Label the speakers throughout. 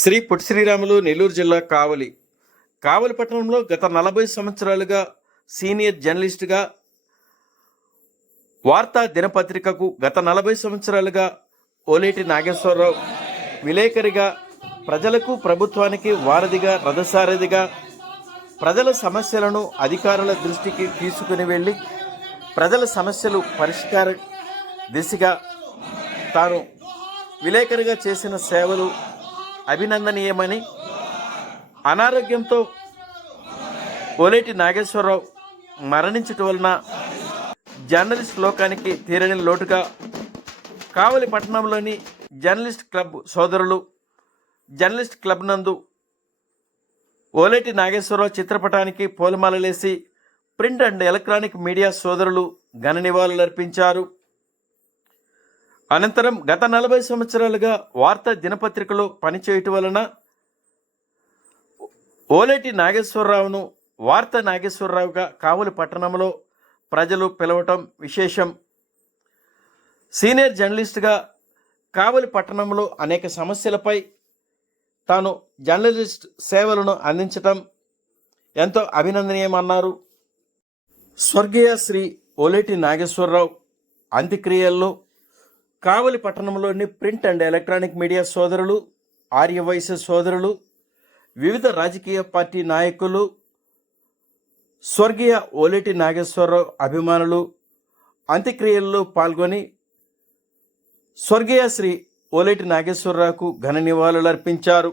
Speaker 1: శ్రీ పొట్టి శ్రీరాములు నెల్లూరు జిల్లా కావలి. కావలి పట్టణంలో గత నలభై సంవత్సరాలుగా సీనియర్ జర్నలిస్టుగా వార్తా దినపత్రికకు గత నలభై సంవత్సరాలుగా ఓలేటి నాగేశ్వరరావు విలేకరిగా ప్రజలకు ప్రభుత్వానికి వారధిగా రథసారథిగా ప్రజల సమస్యలను అధికారుల దృష్టికి తీసుకుని వెళ్ళి ప్రజల సమస్యలు పరిష్కార దిశగా తాను విలేకరిగా చేసిన సేవలు అభినందనీయమని అనారోగ్యంతో ఓలేటి నాగేశ్వరరావు మరణించటం వలన జర్నలిస్ట్ లోకానికి తీరని లోటుగా కావలి పట్టణంలోని జర్నలిస్ట్ క్లబ్ సోదరులు జర్నలిస్ట్ క్లబ్ నందు ఓలేటి నాగేశ్వరరావు చిత్రపటానికి పూలమాలలేసి ప్రింట్ అండ్ ఎలక్ట్రానిక్ మీడియా సోదరులు ఘన నివాళులర్పించారు. అనంతరం గత నలభై సంవత్సరాలుగా వార్తా దినపత్రికలో పనిచేయటం వలన ఓలేటి నాగేశ్వరరావును వార్త నాగేశ్వరరావుగా కావులి పట్టణంలో ప్రజలు పిలవటం విశేషం. సీనియర్ జర్నలిస్ట్గా కావలి పట్టణంలో అనేక సమస్యలపై తాను జర్నలిస్ట్ సేవలను అందించటం ఎంతో అభినందనీయమన్నారు. స్వర్గీయ శ్రీ ఓలేటి నాగేశ్వరరావు అంత్యక్రియల్లో కావలి పట్టణంలోని ప్రింట్ అండ్ ఎలక్ట్రానిక్ మీడియా సోదరులు ఆర్యవైశ్య సోదరులు వివిధ రాజకీయ పార్టీ నాయకులు స్వర్గీయ ఓలేటి నాగేశ్వరరావు అభిమానులు అంత్యక్రియల్లో పాల్గొని స్వర్గీయ శ్రీ ఓలేటి నాగేశ్వరరావుకు ఘన నివాళులర్పించారు.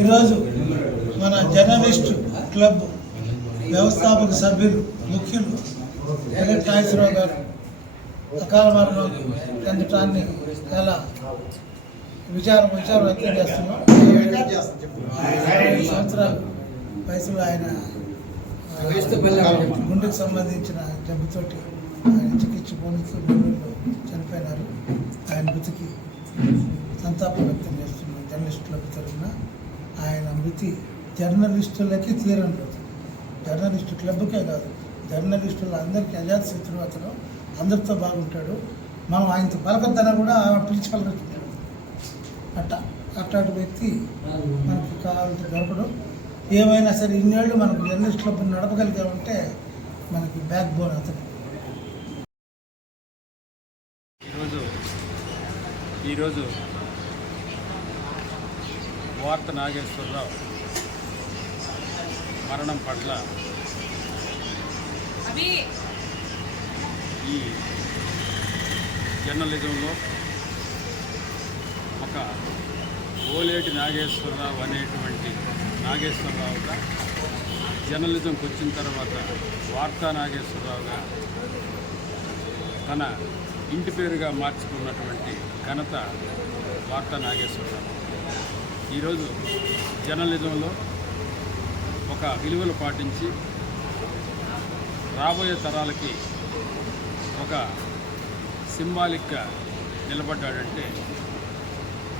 Speaker 2: ఈరోజు మన జర్నలిస్ట్ క్లబ్ వ్యవస్థాపక సభ్యులు ముఖ్యులు ఎలక్ట్ నాగేశ్వరరావు గారు అకాల మరణం చెందటాన్ని చాలా విచారం విచారం వ్యక్తం చేస్తున్నాం. అరవై సంవత్సరాలు వయసులో ఆయన గుండెకు సంబంధించిన జబ్బుతోటి ఆయన చికిత్స పొందుతూ చనిపోయినారు. ఆయన మృతికి సంతాపం వ్యక్తం చేస్తున్నాం జర్నలిస్ట్ క్లబ్ తరఫున. మృతి జర్నలిస్టులకి తీరని మృతి జర్నలిస్టు క్లబ్కే కాదు జర్నలిస్టులు అందరికీ అజాత శత్రు అతను. అందరితో బాగుంటాడు. మనం ఆయనతో పలకద్దన కూడా పిలిచి పలకట్టుకుంటాడు అట్ట అట్లాంటి వ్యక్తి మనకి కావాలంటే దొరకడం. ఏమైనా సరే ఇన్నేళ్ళు మనకు జర్నలిస్ట్ క్లబ్ నడపగలిగామంటే మనకి బ్యాక్ బోన్ అతను.
Speaker 3: ఈరోజు ఈరోజు వార్త నాగేశ్వరరావు మరణం పట్ల ఈ జర్నలిజంలో ఒక ఓలేటి నాగేశ్వరరావు అనేటువంటి నాగేశ్వరరావుగా జర్నలిజంకి వచ్చిన తర్వాత వార్తా నాగేశ్వరరావుగా తన ఇంటి పేరుగా మార్చుకున్నటువంటి ఘనత వార్తా నాగేశ్వరరావు. ఈరోజు జర్నలిజంలో ఒక విలువలు పాటించి రాబోయే తరాలకి ఒక సింబాలిక్గా నిలబడ్డాడంటే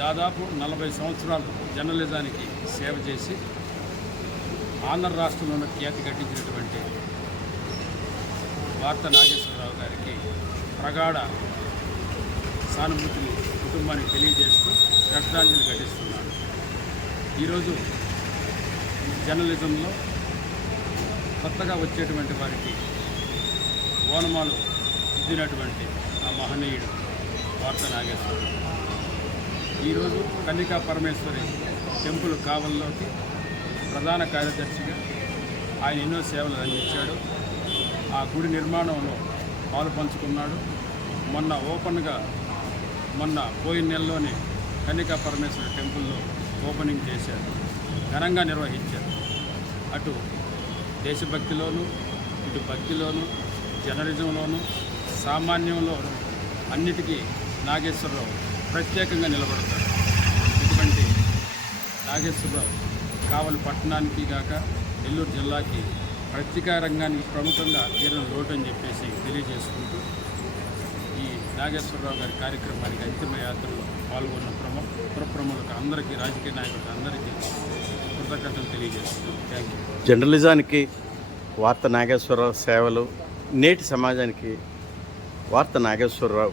Speaker 3: దాదాపు నలభై సంవత్సరాలు జర్నలిజానికి సేవ చేసి ఆంధ్ర రాష్ట్రంలో ఖ్యాతి గట్టించినటువంటి వార్త నాగేశ్వరరావు గారికి ప్రగాఢ సానుభూతిని కుటుంబానికి తెలియజేస్తూ శ్రద్ధాంజలి ఘటిస్తున్నాను. ఈరోజు జర్నలిజంలో కొత్తగా వచ్చేటువంటి వారికి ఓనమాలు ఇద్దినటువంటి ఆ మహనీయుడు వార్త నాగేశ్వరుడు ఈరోజు కన్నికా పరమేశ్వరి టెంపుల్ కావల్లోకి ప్రధాన కార్యదర్శిగా ఆయన ఎన్నో సేవలు అందించాడు. ఆ గుడి నిర్మాణంలో పాలు పంచుకున్నాడు. మొన్న ఓపెన్గా మొన్న పోయిన నెలలోనే కన్నికా పరమేశ్వరి టెంపుల్లో ఓపెనింగ్ చేశారు. ఘనంగా నిర్వహించారు. అటు దేశభక్తిలోను ఇటు భక్తిలోను జర్నలిజంలోను సామాన్యంలోను అన్నిటికీ నాగేశ్వరరావు ప్రత్యేకంగా నిలబడతాడు. ఇటువంటి నాగేశ్వరరావు కావలి పట్టణానికి గాక నెల్లూరు జిల్లాకి పత్రికా రంగానికి ప్రముఖంగా తీరని లోటు అని చెప్పేసి తెలియజేసుకుంటూ ఈ నాగేశ్వరరావు గారి కార్యక్రమానికి అంతిమ యాత్రలో పాల్గొన్న ప్రముఖ పురప్రముఖులకు అందరికీ రాజకీయ నాయకులకు అందరికీ కృతజ్ఞతలు తెలియజేస్తున్నాం థ్యాంక్ యూ
Speaker 1: జర్నలిజానికి వార్త నాగేశ్వరరావు సేవలు నేటి సమాజానికి వార్త నాగేశ్వరరావు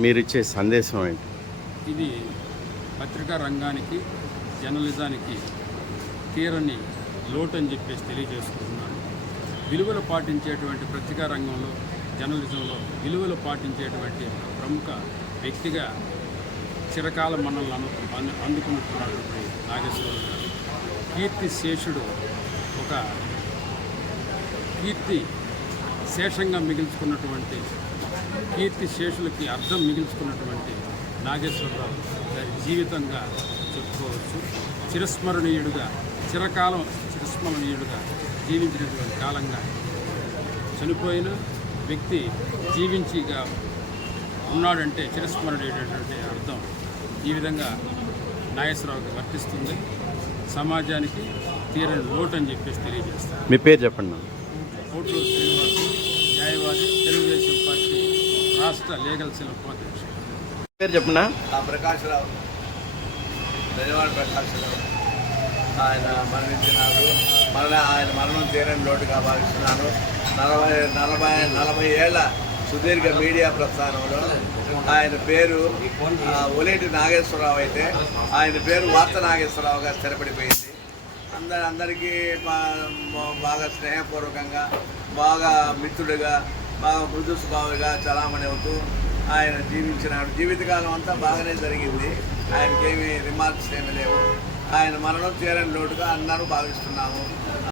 Speaker 1: మీరిచ్చే సందేశం ఏంటి?
Speaker 3: ఇది పత్రికా రంగానికి జర్నలిజానికి తీరని లోటు అని చెప్పేసి తెలియజేసుకుంటున్నాను. విలువలు పాటించేటువంటి పత్రికా రంగంలో జర్నలిజంలో విలువలు పాటించేటువంటి ప్రముఖ వ్యక్తిగా చిరకాల మనల్ని అను అను- అందుకున్నట్టున్నటువంటి నాగేశ్వరరావు గారు. కీర్తి శేషుడు ఒక కీర్తి శేషంగా మిగిల్చుకున్నటువంటి కీర్తి శేషులకి అర్థం మిగిల్చుకున్నటువంటి నాగేశ్వరరావు గారి జీవితంగా చెప్పుకోవచ్చు. చిరస్మరణీయుడుగా చిరకాలం చిరస్మరణీయుడుగా జీవించినటువంటి కాలంగా చనిపోయిన వ్యక్తి జీవించిగా ఉన్నాడంటే చిరస్మరణీయుడటువంటి అర్థం. ఈ విధంగా నాగేశ్వరరావుకి వర్తిస్తుంది. సమాజానికి తీరని లోటు అని చెప్పేసి తెలియజేస్తారు.
Speaker 1: మీ పేరు చెప్పండి.
Speaker 3: కోట్లు శ్రీనివాసు న్యాయవాది తెలుగుదేశం పార్టీ రాష్ట్ర లీగల్ సెల్ ఉపాధ్యక్షుడు
Speaker 1: పేరు చెప్పండి
Speaker 4: ఆ ప్రకాశ్రావు. ధన్యవాడ ప్రకాశ్రావు. ఆయన మరణించినారు మరణ ఆయన మరణం తీరని లోటుగా భావిస్తున్నాను నలభై నలభై నలభై ఏళ్ళ సుదీర్ఘ మీడియా ప్రస్థానంలో ఆయన పేరు ఒలేటి నాగేశ్వరరావు అయితే ఆయన పేరు వార్త నాగేశ్వరరావుగా స్థిరపడిపోయింది. అందరి అందరికీ బాగా స్నేహపూర్వకంగా బాగా మిత్రుడిగా బాగా మృదు స్వభావిగా చలామణి అవుతూ ఆయన జీవించినాడు. జీవితకాలం అంతా బాగానే జరిగింది. ఆయనకేమీ రిమార్క్స్ ఏమీ లేవు. ఆయన మరణం తీరని లోటుగా అందరూ భావిస్తున్నాము.